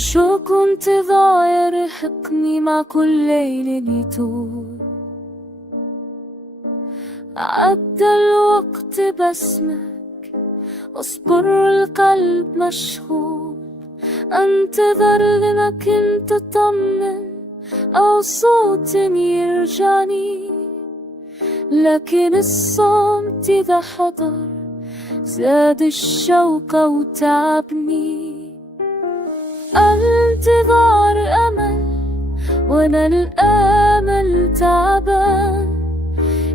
شوق وانتظار يرهقني مع كل ليل يطول. عدى الوقت بسمك واصبر القلب مشغول، انتظر لما كنت اطمن او صوت يرجعني، لكن الصمت اذا حضر زاد الشوق وتعبني. الانتظار امل وانا الامل تعبان،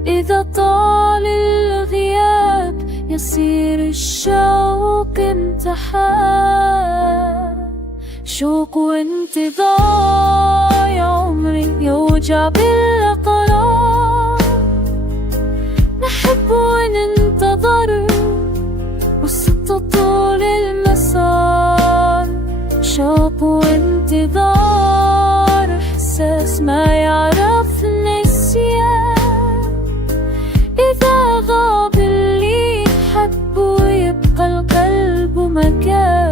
اذا طال الغياب يصير الشوق امتحان. شوق وانتظار يا عمري يوجع بلا قرار، نحب وننتظر وسط طول المسار. شوق وانتظار احساس ما يعرف نسيان، اذا غاب اللي يحبه يبقى القلب مكان.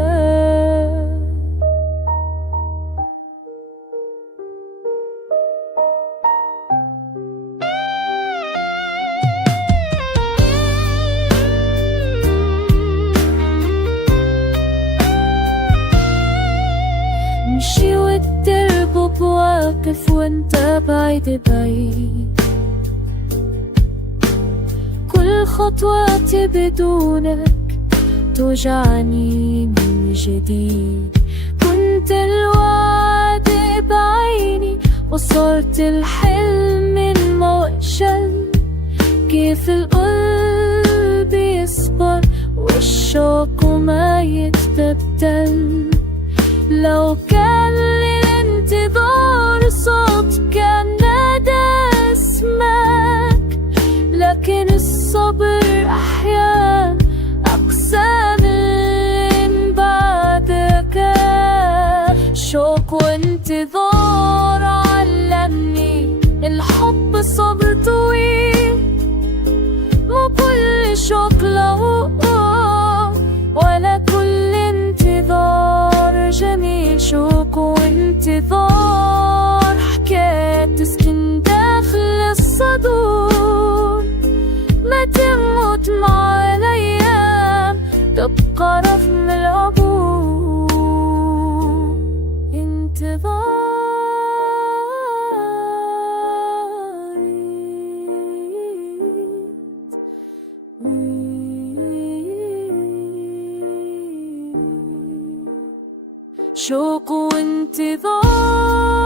امشي والدرب بواقف وانت بعيد بعيد، كل خطواتي بدونك توجعني من جديد. كنت الوعد بعيني وصرت الحلم المؤجل، كيف القلب يصبر والشوق ما يتبدل. لو كان للانتظار صوت كان نادى اسمك، لكن الصبر أحيان أقسى من بعدك. شوق وانتظار علمني الحب صبر طويل، مو كل شوق له ولا كل انتظار جميل. شوق وانتظار حكاية تسكن داخل الصدور، ما تموت مع الأيام تبقى رغم العبور. انتظار شوق وانتظار.